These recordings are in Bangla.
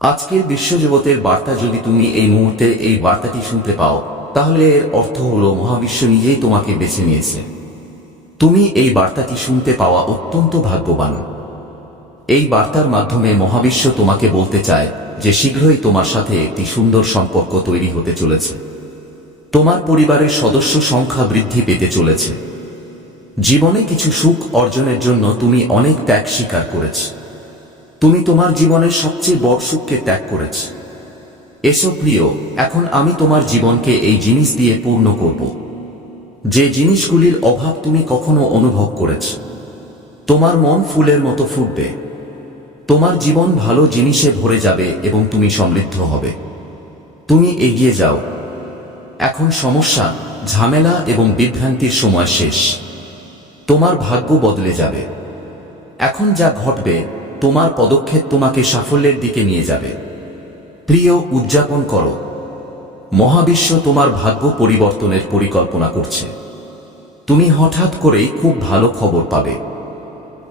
আজকের বিশ্বজগতের বার্তা যদি তুমি এই মুহূর্তে এই বার্তাটি শুনতে পাও, তাহলে এর অর্থ হল মহাবিশ্ব নিজেই তোমাকে বেছে নিয়েছে। তুমি এই বার্তাটি শুনতে পাওয়া অত্যন্ত ভাগ্যবান। এই বার্তার মাধ্যমে মহাবিশ্ব তোমাকে বলতে চায় যে শীঘ্রই তোমার সাথে একটি সুন্দর সম্পর্ক তৈরি হতে চলেছে। তোমার পরিবারের সদস্য সংখ্যা বৃদ্ধি পেতে চলেছে। জীবনে কিছু সুখ অর্জনের জন্য তুমি অনেক ত্যাগ স্বীকার করেছ। তুমি তোমার জীবনের সবচেয়ে বড় সুখকে ত্যাগ করেছ। এসো প্রিয়, এখন আমি তোমার জীবনকে এই জিনিস দিয়ে পূর্ণ করব। যে জিনিসগুলির অভাব তুমি কখনো অনুভব করেছ। তোমার মন ফুলের মতো ফুটবে। তোমার জীবন ভালো জিনিসে ভরে যাবে এবং তুমি সমৃদ্ধ হবে। তুমি এগিয়ে যাও। এখন সমস্যা, ঝামেলা এবং বিভ্রান্তির সময় শেষ। তোমার ভাগ্য বদলে যাবে। এখন যা ঘটবে তোমার পদক্ষেপ তোমাকে সাফল্যের দিকে নিয়ে যাবে। প্রিয়, উদযাপন করো। মহাবিশ্ব তোমার ভাগ্য পরিবর্তনের পরিকল্পনা করছে। তুমি হঠাৎ করেই খুব ভালো খবর পাবে।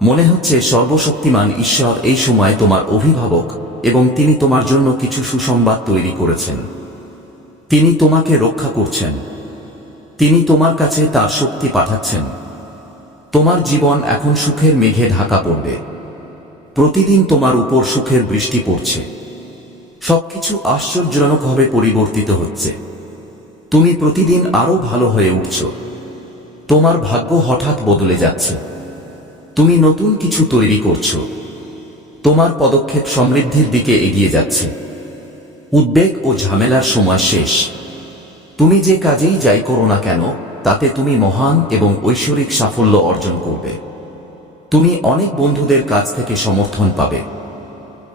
মনে হচ্ছে সর্বশক্তিমান ঈশ্বর এই সময় তোমার অভিভাবক এবং তিনি তোমার জন্য কিছু সুসংবাদ তৈরি করেছেন। তিনি তোমাকে রক্ষা করছেন। তিনি তোমার কাছে তার শক্তি পাঠাচ্ছেন। তোমার জীবন এখন সুখের মেঘে ঢাকা পড়বে। প্রতিদিন তোমার উপর সুখের বৃষ্টি পড়ছে। সবকিছু আশ্চর্যজনকভাবে পরিবর্তিত হচ্ছে। তুমি প্রতিদিন আরও ভালো হয়ে উঠছ। তোমার ভাগ্য হঠাৎ বদলে যাচ্ছে। তুমি নতুন কিছু তৈরি করছ। তোমার পদক্ষেপ সমৃদ্ধির দিকে এগিয়ে যাচ্ছে। উদ্বেগ ও ঝামেলার সময় শেষ। তুমি যে কাজেই যাই করো না কেন, তাতে তুমি মহান এবং ঐশ্বরিক সাফল্য অর্জন করবে। তুমি অনেক বন্ধুদের কাছ থেকে সমর্থন পাবে।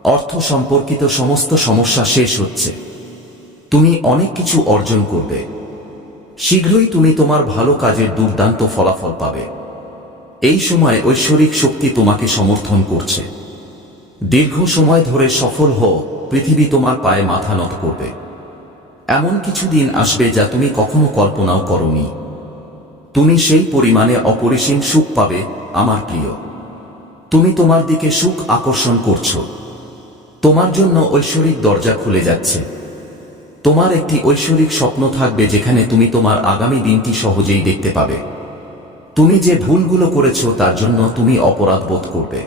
অর্থ সম্পর্কিত সমস্ত সমস্যা শেষ হচ্ছে। তুমি অনেক কিছু অর্জন করবে। শীঘ্রই তুমি তোমার ভালো কাজের দুর্দান্ত ফলাফল পাবে। এই সময় ঐশ্বরিক শক্তি তোমাকে সমর্থন করছে। দীর্ঘ সময় ধরে সফল হও, পৃথিবী তোমার পায়ে মাথা নত করবে। এমন কিছু দিন আসবে যা তুমি কখনো কল্পনাও করনি। তুমি সেই পরিমাণে অপরিসীম সুখ পাবে, আমার প্রিয়। তুমি তোমার দিকে সুখ আকর্ষণ করছ। তোমার জন্য ঐশ্বরিক দরজা খুলে যাচ্ছে। তোমার একটি ঐশ্বরিক স্বপ্ন থাকবে যেখানে তুমি তোমার আগামী দিনটি সহজেই দেখতে পাবে। তুমি যে ভুলগুলো করেছ তার জন্য তুমি অপরাধ বোধ করবে।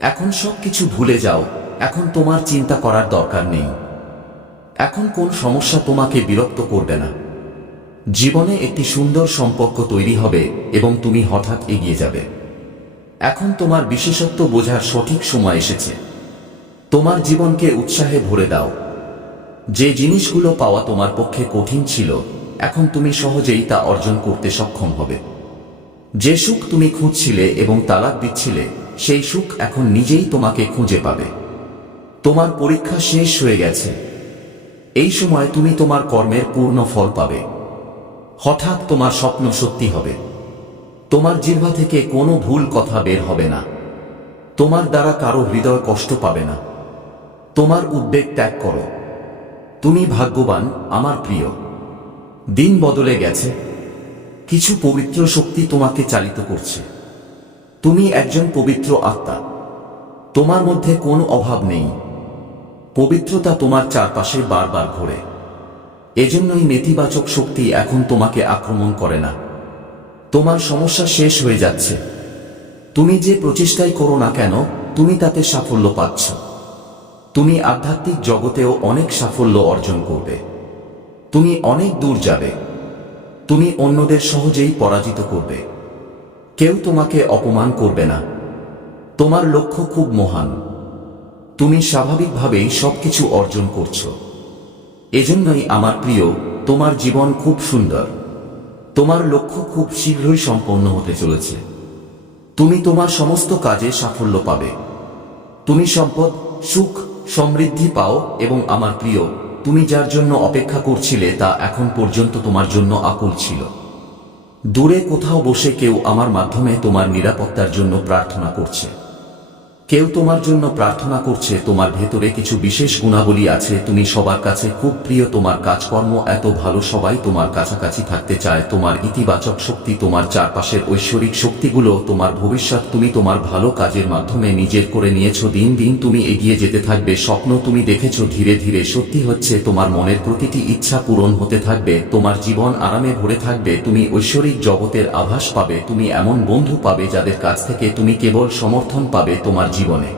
এখন সব কিছু ভুলে যাও, এখন তোমার চিন্তা করার দরকার নেই। এখন কোন সমস্যা তোমাকে বিরক্ত করবে না। জীবনে একটি সুন্দর সম্পর্ক তৈরি হবে এবং তুমি হঠাৎ এগিয়ে যাবে। এখন তোমার বিশেষত্ব বোঝার সঠিক সময় এসেছে। তোমার জীবনকে উৎসাহে ভরে দাও। যে জিনিসগুলো পাওয়া তোমার পক্ষে কঠিন ছিল, এখন তুমি সহজেই তা অর্জন করতে সক্ষম হবে। যে সুখ তুমি খুঁজছিলে এবং তালাক দিচ্ছিলে, সেই সুখ এখন নিজেই তোমাকে খুঁজে পাবে। তোমার পরীক্ষা শেষ হয়ে গেছে। এই সময় তুমি তোমার কর্মের পূর্ণ ফল পাবে। হঠাৎ তোমার স্বপ্ন সত্যি হবে। তোমার জিহ্বা থেকে কোনো ভুল কথা বের হবে না। তোমার দ্বারা কারও হৃদয় কষ্ট পাবে না। তোমার উদ্বেগ ত্যাগ করো। তুমি ভাগ্যবান, আমার প্রিয়। দিন বদলে গেছে। কিছু পবিত্র শক্তি তোমাকে চালিত করছে। তুমি একজন পবিত্র আত্মা। তোমার মধ্যে কোনো অভাব নেই। পবিত্রতা তোমার চারপাশে বারবার ঘোরে। এজন্যই নেতিবাচক শক্তি এখন তোমাকে আক্রমণ করে না। তোমার সমস্যা শেষ হয়ে যাচ্ছে। তুমি যে প্রচেষ্টাই করো না কেন, তুমি তাতে সাফল্য পাচ্ছ। তুমি আধ্যাত্মিক জগতেও অনেক সাফল্য অর্জন করবে। তুমি অনেক দূর যাবে। তুমি অন্যদের সহজেই পরাজিত করবে। কেউ তোমাকে অপমান করবে না। তোমার লক্ষ্য খুব মহান। তুমি স্বাভাবিকভাবেই সবকিছু অর্জন করছ। এজন্যই আমার প্রিয়, তোমার জীবন খুব সুন্দর। তোমার লক্ষ্য খুব শীঘ্রই সম্পন্ন হতে চলেছে। তুমি তোমার সমস্ত কাজে সাফল্য পাবে। তুমি সম্পদ, সুখ, সমৃদ্ধি পাও এবং আমার প্রিয়, তুমি যার জন্য অপেক্ষা করছিলে তা এখন পর্যন্ত তোমার জন্য আকুল ছিল। দূরে কোথাও বসে কেউ আমার মাধ্যমে তোমার নিরাপত্তার জন্য প্রার্থনা করছে। কেউ তোমার জন্য প্রার্থনা করছে, তোমার ভেতরে কিছু বিশেষ গুণাবলী আছে, তুমি সবার কাছে খুব প্রিয়, তোমার কাজকর্ম এত ভালো, সবাই তোমার কাছাকাছি থাকতে চায়, তোমার ইতিবাচক শক্তি, তোমার চারপাশের ঐশ্বরিক শক্তিগুলো, তোমার ভবিষ্যৎ তুমি তোমার ভালো কাজের মাধ্যমে নিজের করে নিয়েছো, দিন দিন তুমি এগিয়ে যেতে থাকবে, স্বপ্ন তুমি দেখেছ, ধীরে ধীরে সত্যি হচ্ছে, তোমার মনের প্রতিটি ইচ্ছা পূরণ হতে থাকবে, তোমার জীবন আরামে ভরে থাকবে, তুমি ঐশ্বরিক জগতের আভাস পাবে, তুমি এমন বন্ধু পাবে যাদের কাছ থেকে তুমি কেবল সমর্থন পাবে, তোমার জীবনে।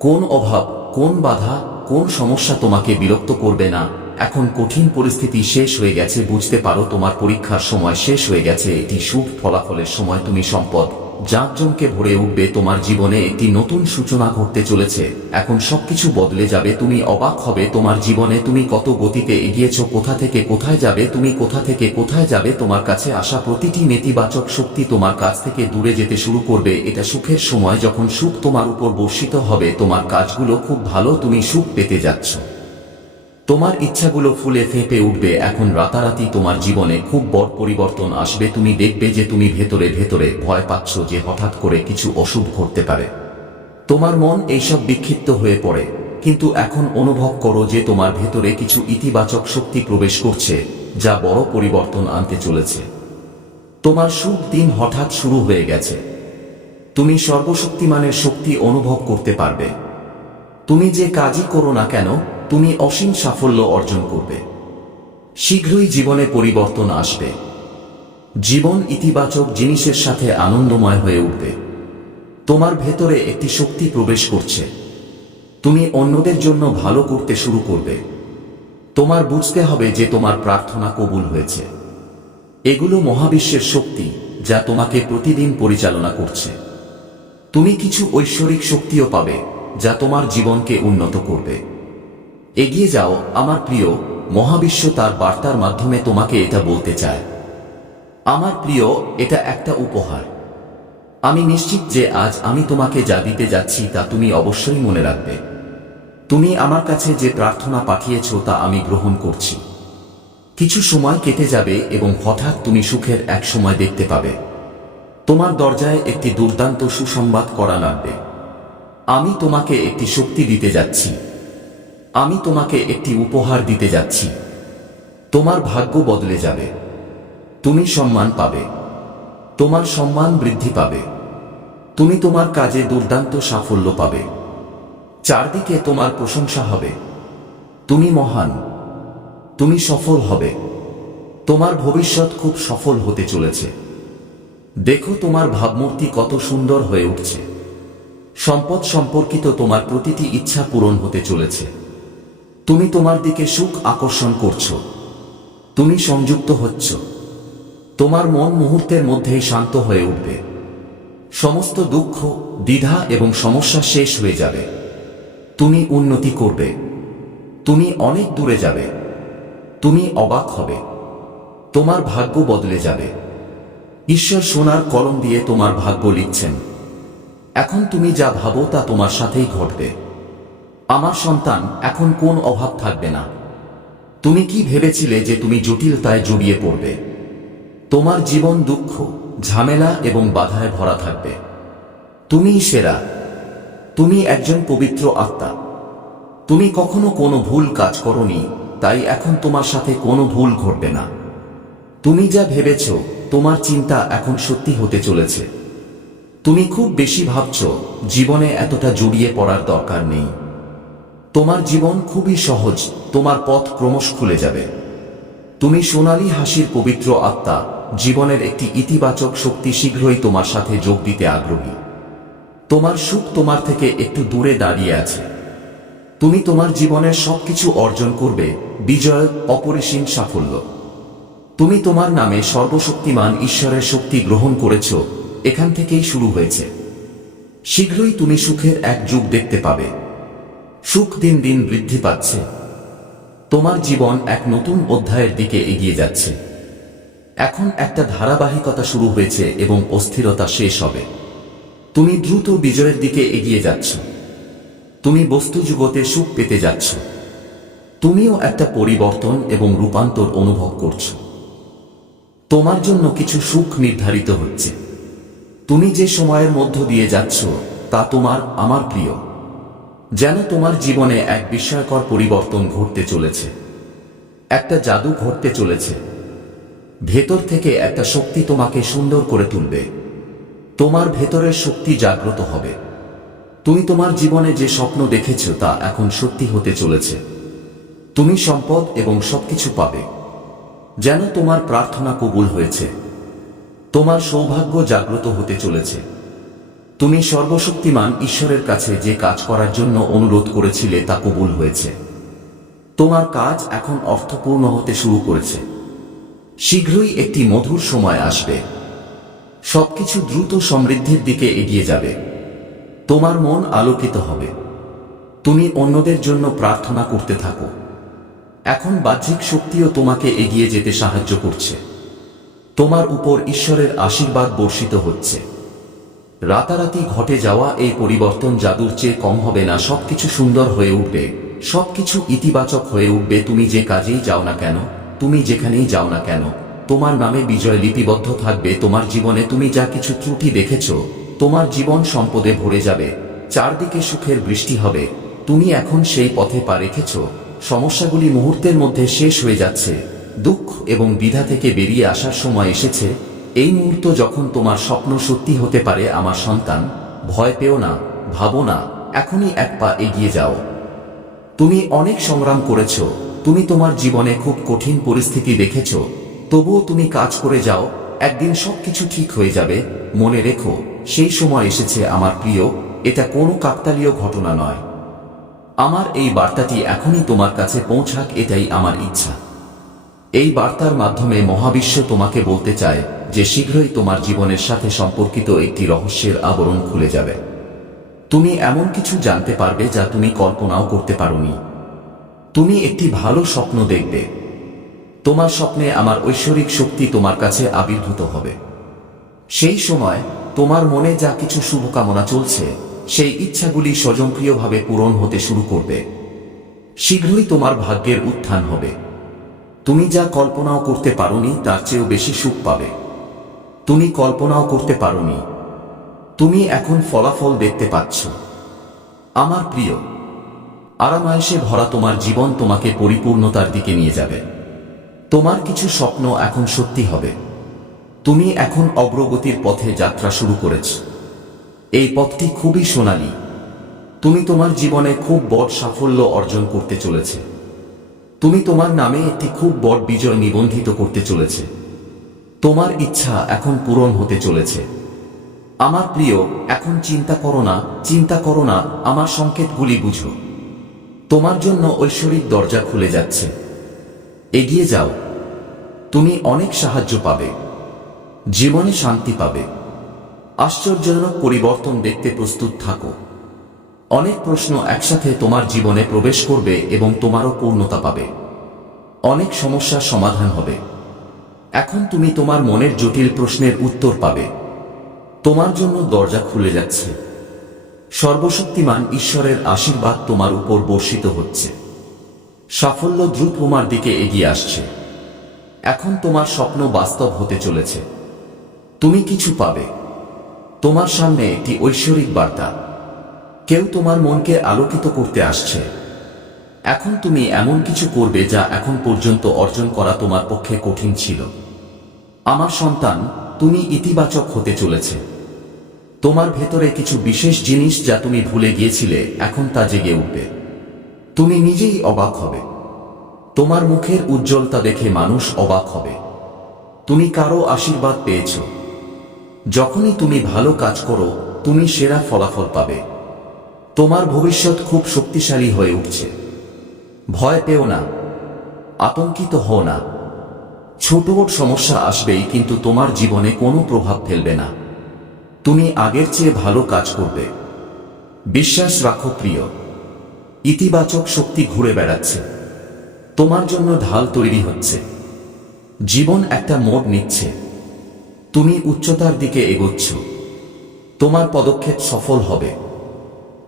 কোন অভাব, কোন বাধা, কোন সমস্যা তোমাকে বিরক্ত করবে না। এখন কঠিন পরিস্থিতি শেষ হয়ে গেছে, বুঝতে পারো তোমার পরীক্ষার সময় শেষ হয়ে গেছে, এটি শুভ ফলাফলের সময়, তুমি সম্পদ। জাঁকজমকে ভরে উঠবে তোমার জীবনে একটি নতুন সূচনা ঘটতে চলেছে। এখন সবকিছু বদলে যাবে, তুমি অবাক হবে তোমার জীবনে, তুমি কত গতিতে এগিয়েছ, কোথা থেকে কোথায় যাবে, তুমি কোথা থেকে কোথায় যাবে, তোমার কাছে আসা প্রতিটি নেতিবাচক শক্তি তোমার কাছ থেকে দূরে যেতে শুরু করবে। এটা সুখের সময়, যখন সুখ তোমার উপর বর্ষিত হবে, তোমার কাজগুলো খুব ভালো, তুমি সুখ পেতে যাচ্ছ। তোমার ইচ্ছাগুলো ফুলে ফেঁপে উঠবে, এখন রাতারাতি তোমার জীবনে খুব বড় পরিবর্তন আসবে। তুমি দেখবে যে তুমি ভেতরে ভেতরে ভয় পাচ্ছ যে হঠাৎ করে কিছু অশুভ ঘটতে পারে। তোমার মন এইসব বিক্ষিপ্ত হয়ে পড়ে, কিন্তু এখন অনুভব করো যে তোমার ভেতরে কিছু ইতিবাচক শক্তি প্রবেশ করছে, যা বড় পরিবর্তন আনতে চলেছে। তোমার সুখ দিন হঠাৎ শুরু হয়ে গেছে। তুমি সর্বশক্তিমানের শক্তি অনুভব করতে পারবে। তুমি যে কাজই করো না কেন তুমি অসীম সাফল্য অর্জন করবে। শীঘ্রই জীবনে পরিবর্তন আসবে। জীবন ইতিবাচক জিনিসের সাথে আনন্দময় হয়ে উঠবে। তোমার ভেতরে একটি শক্তি প্রবেশ করছে। তুমি অন্যদের জন্য ভালো করতে শুরু করবে। তোমার বুঝতে হবে যে তোমার প্রার্থনা কবুল হয়েছে। এগুলো মহাবিশ্বের শক্তি, যা তোমাকে প্রতিদিন পরিচালনা করছে। তুমি কিছু ঐশ্বরিক শক্তিও পাবে, যা তোমার জীবনকে উন্নত করবে। এগিয়ে যাও, আমার প্রিয়। মহাবিশ্ব তার বার্তার মাধ্যমে তোমাকে এটা বলতে চায়। আমার প্রিয়, এটা একটা উপহার। আমি নিশ্চিত যে আজ আমি তোমাকে যা দিতে যাচ্ছি তা তুমি অবশ্যই মনে রাখবে। তুমি আমার কাছে যে প্রার্থনা পাঠিয়েছ তা আমি গ্রহণ করছি। কিছু সময় কেটে যাবে এবং হঠাৎ তুমি সুখের এক সময় দেখতে পাবে। তোমার দরজায় একটি দুর্দান্ত সুসংবাদ করা লাগবে। আমি তোমাকে একটি শক্তি দিতে যাচ্ছি। আমি তোমাকে একটি উপহার দিতে যাচ্ছি। তোমার ভাগ্য বদলে যাবে। তুমি সম্মান পাবে। তোমার সম্মান বৃদ্ধি পাবে। তুমি তোমার কাজে দুর্দান্ত সাফল্য পাবে। চারদিকে তোমার প্রশংসা হবে। তুমি মহান। তুমি সফল হবে। তোমার ভবিষ্যৎ খুব সফল হতে চলেছে। দেখো তোমার ভাবমূর্তি কত সুন্দর হয়ে উঠছে। সম্পদ সম্পর্কিত তোমার প্রতিটি ইচ্ছা পূরণ হতে চলেছে। তুমি তোমার দিকে সুখ আকর্ষণ করছ। তুমি সংযুক্ত হচ্ছ। তোমার মন মুহূর্তের মধ্যেই শান্ত হয়ে উঠবে। সমস্ত দুঃখ, দ্বিধা এবং সমস্যা শেষ হয়ে যাবে। তুমি উন্নতি করবে। তুমি অনেক দূরে যাবে। তুমি অবাক হবে। তোমার ভাগ্য বদলে যাবে। ঈশ্বর সোনার কলম দিয়ে তোমার ভাগ্য লিখছেন। এখন তুমি যা ভাবো তা তোমার সাথেই ঘটবে। আমার সন্তান এখন কোন অভাব থাকবে না। তুমি কি ভেবেছিলে যে তুমি জটিলতায় জড়িয়ে পড়বে? তোমার জীবন দুঃখ, ঝামেলা এবং বাধায় ভরা থাকবে। তুমিই সেরা। তুমি একজন পবিত্র আত্মা। তুমি কখনো কোনো ভুল কাজ করনি, তাই এখন তোমার সাথে কোনো ভুল ঘটবে না। তুমি যা ভেবেছ, তোমার চিন্তা এখন সত্যি হতে চলেছে। তুমি খুব বেশি ভাবছ, জীবনে এতটা জড়িয়ে পড়ার দরকার নেই। তোমার জীবন খুবই সহজ, তোমার পথ ক্রমশ খুলে যাবে। তুমি সোনালী হাসির পবিত্র আত্মা, জীবনের একটি ইতিবাচক শক্তি শীঘ্রই তোমার সাথে যোগ দিতে আগ্রহী। তোমার সুখ তোমার থেকে একটু দূরে দাঁড়িয়ে আছে। তুমি তোমার জীবনের সবকিছু অর্জন করবে, বিজয়, অপরিসীম সাফল্য। তুমি তোমার নামে সর্বশক্তিমান ঈশ্বরের শক্তি গ্রহণ করেছ, এখান থেকেই শুরু হয়েছে। শীঘ্রই তুমি সুখের এক যুগ দেখতে পাবে। সুখ দিন দিন বৃদ্ধি পাচ্ছে। তোমার জীবন এক নতুন অধ্যায়ের দিকে এগিয়ে যাচ্ছে। এখন একটা ধারাবাহিকতা শুরু হয়েছে এবং অস্থিরতা শেষ হবে। তুমি দ্রুত বিজয়ের দিকে এগিয়ে যাচ্ছ। তুমি বস্তু সুখ পেতে যাচ্ছ। তুমিও একটা পরিবর্তন এবং রূপান্তর অনুভব করছ। তোমার জন্য কিছু সুখ নির্ধারিত হচ্ছে। তুমি যে সময়ের মধ্য দিয়ে যাচ্ছ, তা তোমার, আমার প্রিয়। যেন তোমার জীবনে এক বিস্ময়কর পরিবর্তন ঘটতে চলেছে। একটা জাদু ঘটতে চলেছে। ভেতর থেকে একটা শক্তি তোমাকে সুন্দর করে তুলবে। তোমার ভেতরের শক্তি জাগ্রত হবে। তুমি তোমার জীবনে যে স্বপ্ন দেখেছ তা এখন সত্যি হতে চলেছে। তুমি সম্পদ এবং সবকিছু পাবে। যেন তোমার প্রার্থনা কবুল হয়েছে। তোমার সৌভাগ্য জাগ্রত হতে চলেছে। তুমি সর্বশক্তিমান ঈশ্বরের কাছে যে কাজ করার জন্য অনুরোধ করেছিলে তা কবুল হয়েছে। তোমার কাজ এখন অর্থপূর্ণ হতে শুরু করেছে। শীঘ্রই একটি মধুর সময় আসবে। সবকিছু দ্রুত সমৃদ্ধির দিকে এগিয়ে যাবে। তোমার মন আলোকিত হবে। তুমি অন্যদের জন্য প্রার্থনা করতে থাকো। এখন বাহ্যিক শক্তিও তোমাকে এগিয়ে যেতে সাহায্য করছে। তোমার উপর ঈশ্বরের আশীর্বাদ বর্ষিত হচ্ছে। রাতারাতি ঘটে যাওয়া এই পরিবর্তন জাদুর চেয়ে কম হবে না, সবকিছু সুন্দর হয়ে উঠবে। সবকিছু ইতিবাচক হয়ে উঠবে, তুমি যে কাজেই যাও না কেন, তুমি যেখানেই যাও না কেন, তোমার নামে বিজয় লিপিবদ্ধ থাকবে, তোমার জীবনে তুমি যা কিছু ত্রুটি দেখেছ, তোমার জীবন সম্পদে ভরে যাবে, চারদিকে সুখের বৃষ্টি হবে, তুমি এখন সেই পথে পা রেখেছ, সমস্যাগুলি মুহূর্তের মধ্যে শেষ হয়ে যাচ্ছে, দুঃখ এবং দ্বিধা থেকে বেরিয়ে আসার সময় এসেছে এই মুহূর্ত যখন তোমার স্বপ্ন সত্যি হতে পারে আমার সন্তান, ভয় পেও না, ভাবো না, এখনই এক পা এগিয়ে যাও। তুমি অনেক সংগ্রাম করেছ, তুমি তোমার জীবনে খুব কঠিন পরিস্থিতি দেখেছ, তবুও তুমি কাজ করে যাও, একদিন সবকিছু ঠিক হয়ে যাবে, মনে রেখো, সেই সময় এসেছে আমার প্রিয়, এটা কোনো কাকতালীয় ঘটনা নয়। আমার এই বার্তাটি এখনই তোমার কাছে পৌঁছাক, এটাই আমার ইচ্ছা। এই বার্তার মাধ্যমে মহাবিশ্ব তোমাকে বলতে চায় যে শীঘ্রই তোমার জীবনের সাথে সম্পর্কিত একটি রহস্যের আবরণ খুলে যাবে। তুমি এমন কিছু জানতে পারবে যা তুমি কল্পনাও করতে পারোনি। তুমি একটি ভালো স্বপ্ন দেখবে। তোমার স্বপ্নে আমার ঐশ্বরিক শক্তি তোমার কাছে আবির্ভূত হবে। সেই সময় তোমার মনে যা কিছু শুভকামনা চলছে, সেই ইচ্ছাগুলি স্বজনক্রিয়ভাবে পূরণ হতে শুরু করবে। শীঘ্রই তোমার ভাগ্যের উত্থান হবে। তুমি যা কল্পনাও করতে পারোনি, তার চেয়েও বেশি সুখ পাবে। তুমি কল্পনাও করতে পারোনি। তুমি এখন ফলাফল দেখতে পাচ্ছ। আমার প্রিয়, আরামায়েশে ভরা তোমার জীবন তোমাকে পরিপূর্ণতার দিকে নিয়ে যাবে। তোমার কিছু স্বপ্ন এখন সত্যি হবে। তুমি এখন অগ্রগতির পথে যাত্রা শুরু করেছ। এই পথটি খুবই সোনালী। তুমি তোমার জীবনে খুব বড় সাফল্য অর্জন করতে চলেছে। তুমি তোমার নামে একটি খুব বড় বিজয় নিবন্ধিত করতে চলেছে। তোমার ইচ্ছা এখন পূরণ হতে চলেছে। আমার প্রিয়, এখন চিন্তা করো না, চিন্তা করো না, আমার সংকেতগুলি বুঝো। তোমার জন্য ঐশ্বরিক দরজা খুলে যাচ্ছে। এগিয়ে যাও। তুমি অনেক সাহায্য পাবে। জীবনে শান্তি পাবে। আশ্চর্যজনক পরিবর্তন দেখতে প্রস্তুত থাকো। অনেক প্রশ্ন একসাথে তোমার জীবনে প্রবেশ করবে এবং তোমারও পূর্ণতা পাবে। অনেক সমস্যার সমাধান হবে। এখন তুমি তোমার মনের জটিল প্রশ্নের উত্তর পাবে। তোমার জন্য দরজা খুলে যাচ্ছে। সর্বশক্তিমান ঈশ্বরের আশীর্বাদ তোমার উপর বর্ষিত হচ্ছে। সাফল্য দ্রুত তোমার দিকে এগিয়ে আসছে। এখন তোমার স্বপ্ন বাস্তব হতে চলেছে। তুমি কিছু পাবে। তোমার সামনে একটি ঐশ্বরিক বার্তা। কেউ তোমার মনকে আলোকিত করতে আসছে। এখন তুমি এমন কিছু করবে যা এখন পর্যন্ত অর্জন করা তোমার পক্ষে কঠিন ছিল। আমার সন্তান, তুমি ইতিবাচক হতে চলেছে। তোমার ভেতরে কিছু বিশেষ জিনিস যা তুমি ভুলে গিয়েছিলে, এখন তা জেগে উঠবে। তুমি নিজেই অবাক হবে। তোমার মুখের উজ্জ্বলতা দেখে মানুষ অবাক হবে। তুমি কারও আশীর্বাদ পেয়েছ। যখনই তুমি ভালো কাজ করো, তুমি সেরা ফলাফল পাবে। তোমার ভবিষ্যৎ খুব শক্তিশালী হয়ে উঠছে। ভয় পেও না। আতঙ্কিত হও না। ছোট সমস্যা আসবেই, কিন্তু তোমার জীবনে কোনো প্রভাব ফেলবে না। তুমি আগের চেয়ে ভালো কাজ করবে। বিশ্বাস রাখো প্রিয়। ইতিবাচক শক্তি ঘুরে বেড়াচ্ছে। তোমার জন্য ঢাল তৈরি হচ্ছে। জীবন একটা মোড় নিচ্ছে। তুমি উচ্চতার দিকে এগোচ্ছ। তোমার পদক্ষেপ সফল হবে।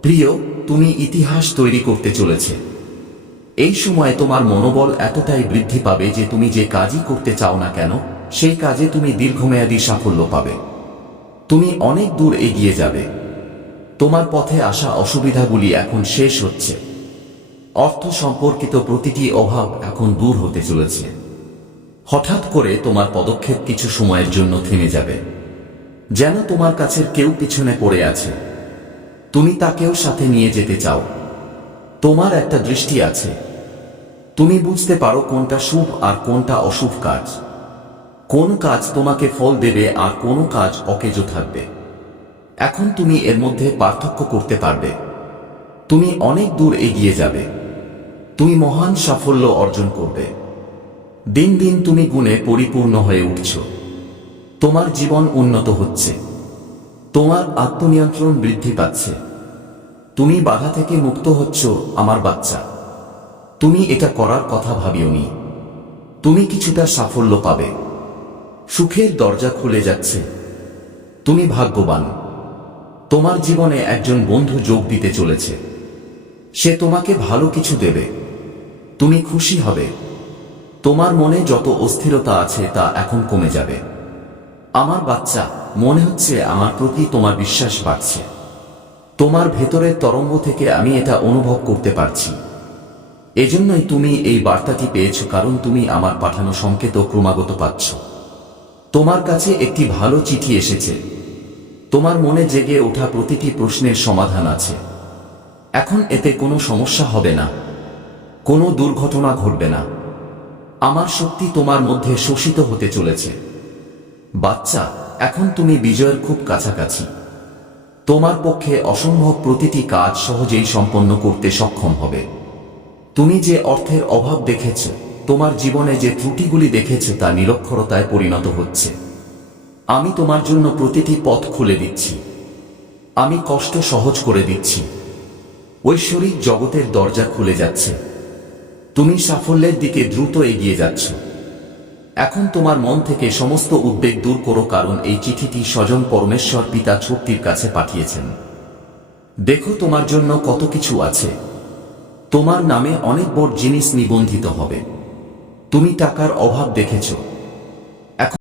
প্রিয়, তুমি ইতিহাস তৈরি করতে চলেছে। এই সময়ে তোমার মনোবল এতটাই বৃদ্ধি পাবে যে তুমি যে কাজই করতে চাও না কেন, সেই কাজে তুমি দীর্ঘমেয়াদী সাফল্য পাবে। তুমি অনেক দূর এগিয়ে যাবে। তোমার পথে আসা অসুবিধাগুলি এখন শেষ হচ্ছে। অর্থ সম্পর্কিত প্রতিটি অভাব এখন দূর হতে চলেছে। হঠাৎ করে তোমার পদক্ষেপ কিছু সময়ের জন্য থেমে যাবে। যেন তোমার কাছের কেউ পিছনে পড়ে আছে। তুমি তাকেও সাথে নিয়ে যেতে চাও। তোমার একটা দৃষ্টি আছে। তুমি বুঝতে পারো কোনটা শুভ আর কোনটা অশুভ কাজ। কোন কাজ তোমাকে ফল দেবে আর কোন কাজ অকেজো থাকবে। এখন তুমি এর মধ্যে পার্থক্য করতে পারবে। তুমি অনেক দূর এগিয়ে যাবে। তুমি মহান সাফল্য অর্জন করবে। দিন দিন তুমি গুণে পরিপূর্ণ হয়ে উঠছ। তোমার জীবন উন্নত হচ্ছে। তোমার আত্মনিয়ন্ত্রণ বৃদ্ধি পাচ্ছে। তুমি বাধা থেকে মুক্ত হচ্ছ আমার বাচ্চা। তুমি এটা করার কথা ভাবিওনি। তুমি কিছুটা সাফল্য পাবে। সুখের দরজা খুলে যাচ্ছে। তুমি ভাগ্যবান। তোমার জীবনে একজন বন্ধু যোগ দিতে চলেছে। সে তোমাকে ভালো কিছু দেবে। তুমি খুশি হবে। তোমার মনে যত অস্থিরতা আছে তা এখন কমে যাবে। আমার বাচ্চা মনে হচ্ছে আমার প্রতি তোমার বিশ্বাস বাড়ছে। তোমার ভেতরের তরঙ্গ থেকে আমি এটা অনুভব করতে পারছি। এজন্যই তুমি এই বার্তাটি পেয়েছ, কারণ তুমি আমার পাঠানো সংকেত ক্রমাগত পাচ্ছ। তোমার কাছে একটি ভালো চিঠি এসেছে। তোমার মনে জেগে ওঠা প্রতিটি প্রশ্নের সমাধান আছে। এখন এতে কোনো সমস্যা হবে না। কোনো দুর্ঘটনা ঘটবে না। আমার শক্তি তোমার মধ্যে শোষিত হতে চলেছে। বাচ্চা এখন তুমি বিজয়ের খুব কাছাকাছি। তোমার পক্ষে অসম্ভব প্রতিটি কাজ সহজেই সম্পন্ন করতে সক্ষম হবে। তুমি যে অর্থের অভাব দেখেছ, তোমার জীবনে যে ত্রুটিগুলি দেখেছ তা নিরক্ষরতায় পরিণত হচ্ছে। আমি তোমার জন্য প্রতিটি পথ খুলে দিচ্ছি। আমি কষ্ট সহজ করে দিচ্ছি। ঐশ্বরিক জগতের দরজা খুলে যাচ্ছে। তুমি সাফল্যের দিকে দ্রুত এগিয়ে যাচ্ছ। এখন তোমার মন থেকে সমস্ত উদ্বেগ দূর করো কারণ এই চিঠিটি স্বজন পরমেশ্বর পিতা ছক্তির কাছে পাঠিয়েছেন। দেখো তোমার জন্য কত কিছু আছে। তোমার নামে অনেক বড় জিনিস নিবন্ধিত হবে। তুমি টাকার অভাব দেখেছ।